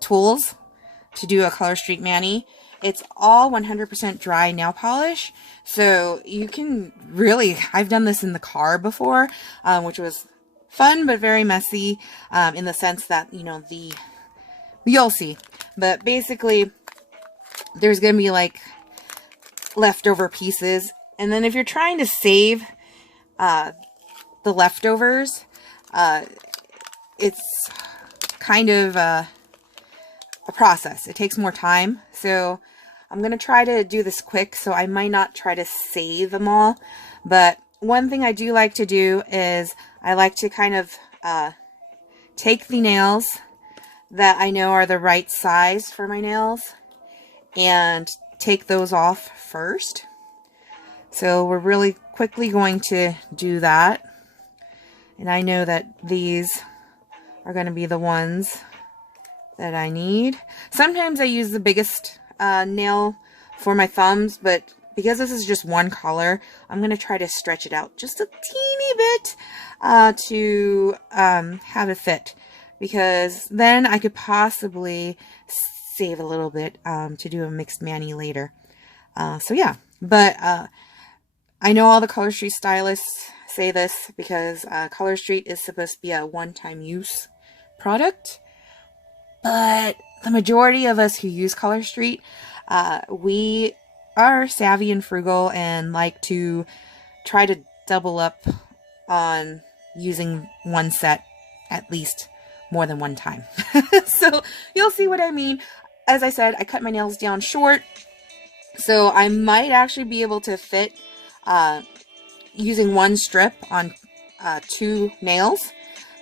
tools to do a Color Street mani. It's all 100% dry nail polish, so you can really, I've done this in the car before, which was fun but very messy, in the sense that, you know, you'll see. But basically, there's going to be like leftover pieces, and then if you're trying to save the leftovers, it's kind of a process. It takes more time, so I'm going to try to do this quick, so I might not try to save them all. But one thing I do like to do is I like to kind of take the nails that I know are the right size for my nails and take those off first. So we're really quickly going to do that. And I know that these are going to be the ones that I need. Sometimes I use the biggest nail for my thumbs, but because this is just one color, I'm going to try to stretch it out just a teeny bit to have it fit. Because then I could possibly save a little bit to do a mixed mani later. So yeah, but I know all the Color Street stylists say this because Color Street is supposed to be a one-time use product. But the majority of us who use Color Street, we are savvy and frugal and like to try to double up on using one set at least more than one time. So you'll see what I mean. As I said, I cut my nails down short, so I might actually be able to fit using one strip on 2 nails.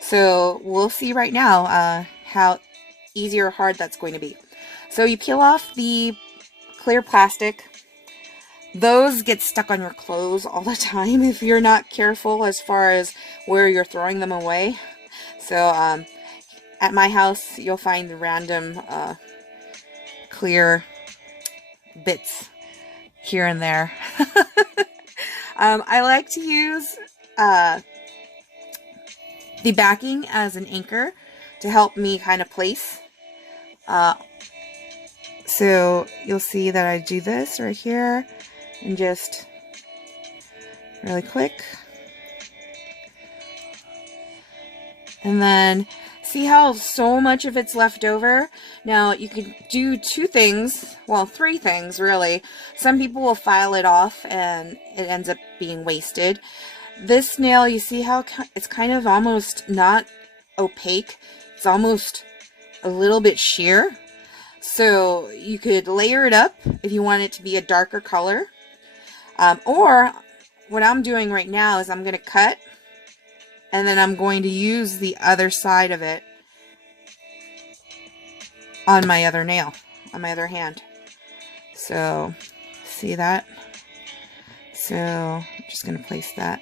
So we'll see right now how easy or hard that's going to be. So you peel off the clear plastic. Those get stuck on your clothes all the time if you're not careful as far as where you're throwing them away. So at my house, you'll find random clear bits here and there. I like to use the backing as an anchor to help me kind of place. So you'll see that I do this right here and just really quick. And then see how so much of it's left over? Now you could do 2 things, well 3 things really. Some people will file it off and it ends up being wasted. This nail, you see how it's kind of almost not opaque. It's almost a little bit sheer. So you could layer it up if you want it to be a darker color. Or what I'm doing right now is I'm going to cut and then I'm going to use the other side of it on my other nail, on my other hand. So see that? So I'm just going to place that.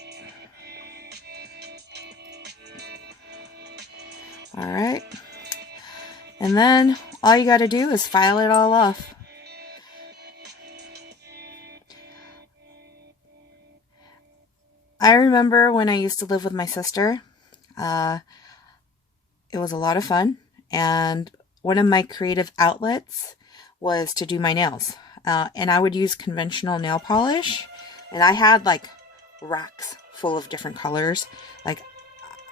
Alright, and then all you got to do is file it all off. I remember when I used to live with my sister, it was a lot of fun, and one of my creative outlets was to do my nails, and I would use conventional nail polish, and I had like racks full of different colors. Like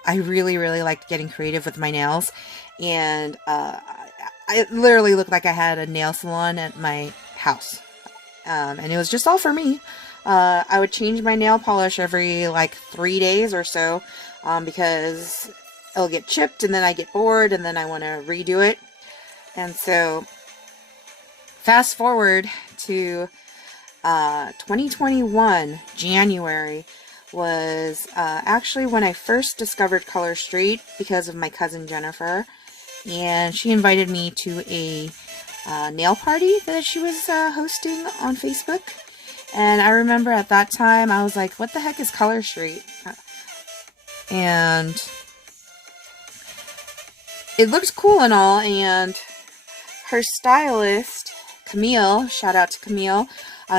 I really liked getting creative with my nails, and I literally looked like I had a nail salon at my house, and it was just all for me. I would change my nail polish every like 3 days or so, because it'll get chipped and then I get bored and then I want to redo it. And so fast forward to 2021 January was actually when I first discovered Color Street because of my cousin Jennifer, and she invited me to a nail party that she was hosting on Facebook. And I remember at that time I was like, what the heck is Color Street? And it looked cool and all, and her stylist Camille, shout out to Camille,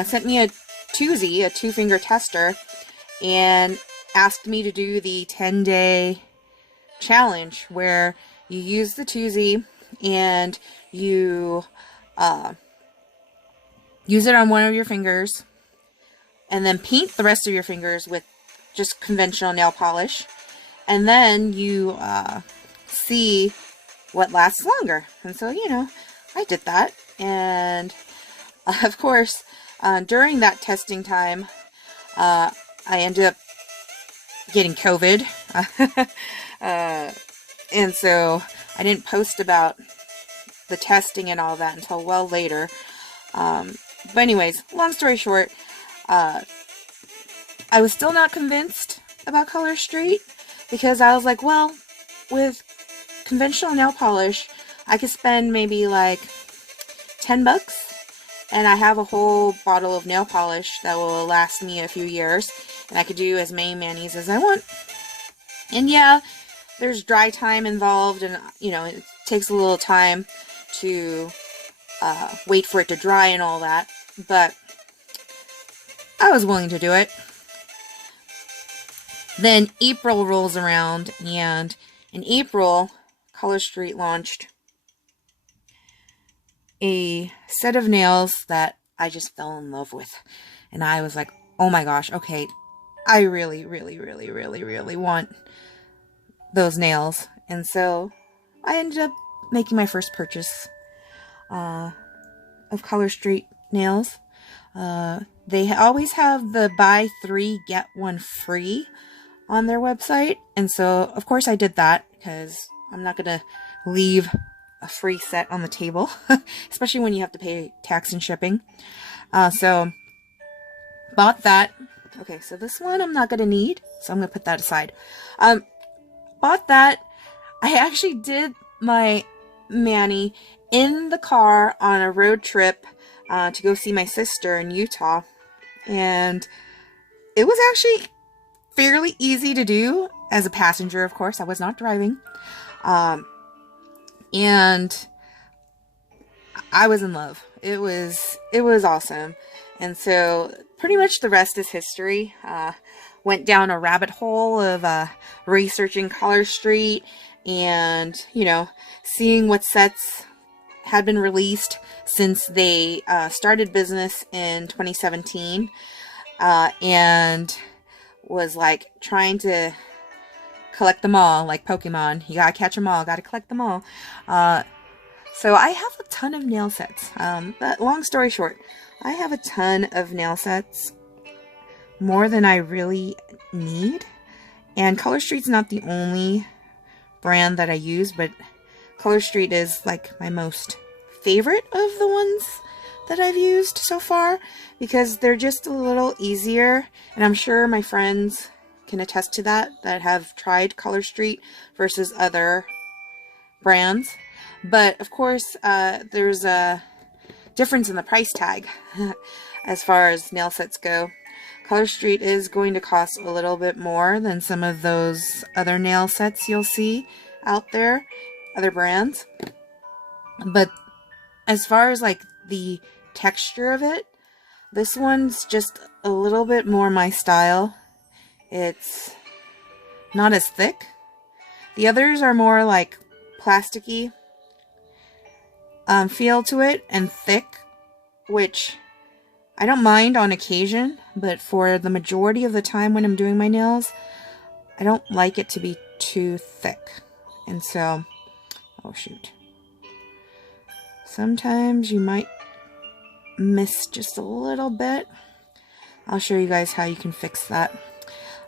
sent me a twosie, a 2-finger tester, and asked me to do the 10-day challenge where you use the twosie and you use it on one of your fingers, and then paint the rest of your fingers with just conventional nail polish, and then you see what lasts longer. And so, you know, I did that, and of course, during that testing time, I ended up getting COVID, and so I didn't post about the testing and all that until well later. But anyways, long story short, I was still not convinced about Color Street, because I was like, well, with conventional nail polish, I could spend maybe like $10, and I have a whole bottle of nail polish that will last me a few years, and I could do as many manis as I want. And yeah, there's dry time involved, and you know, it takes a little time to wait for it to dry and all that, but I was willing to do it. Then April rolls around, and in April, Color Street launched a set of nails that I just fell in love with. And I was like, oh my gosh, okay, I really, really, really, really, really want those nails. And so I ended up making my first purchase of Color Street nails. They always have the buy 3 get 1 free on their website, and so of course I did that, because I'm not gonna leave a free set on the table, especially when you have to pay tax and shipping. So bought that. Okay, so this one I'm not gonna need, so I'm gonna put that aside. Bought that. I actually did my mani in the car on a road trip to go see my sister in Utah, and it was actually fairly easy to do as a passenger. Of course, I was not driving, and I was in love. It was awesome. And so pretty much the rest is history. Went down a rabbit hole of researching Color Street, and you know, seeing what sets had been released since they started business in 2017, and was like trying to collect them all, like Pokemon. You gotta catch them all, gotta collect them all. So I have a ton of nail sets. But long story short, I have a ton of nail sets, more than I really need. And Color Street's not the only brand that I use, but Color Street is like my most favorite of the ones that I've used so far, because they're just a little easier, and I'm sure my friends can attest to that have tried Color Street versus other brands. But of course, there's a difference in the price tag as far as nail sets go. Color Street is going to cost a little bit more than some of those other nail sets you'll see out there, other brands. But as far as like the texture of it, this one's just a little bit more my style. It's not as thick. The others are more like plasticky feel to it, and thick, which I don't mind on occasion, but for the majority of the time when I'm doing my nails, I don't like it to be too thick. And so, oh shoot, sometimes you might miss just a little bit. I'll show you guys how you can fix that.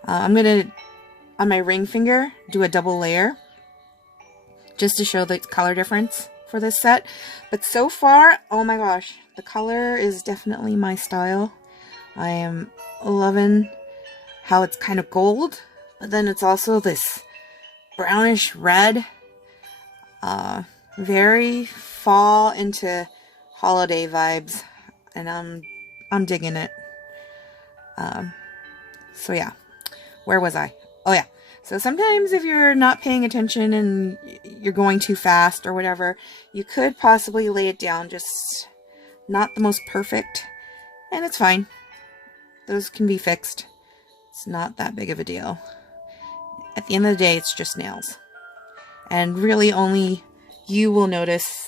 I'm gonna, on my ring finger, do a double layer just to show the color difference for this set. But so far, oh my gosh, the color is definitely my style. I am loving how it's kind of gold, but then it's also this brownish red. Very fall into holiday vibes, and I'm digging it. So yeah, where was I? Oh yeah. So sometimes if you're not paying attention and you're going too fast or whatever, you could possibly lay it down just not the most perfect, and it's fine. Those can be fixed. It's not that big of a deal. At the end of the day, it's just nails. And really only you will notice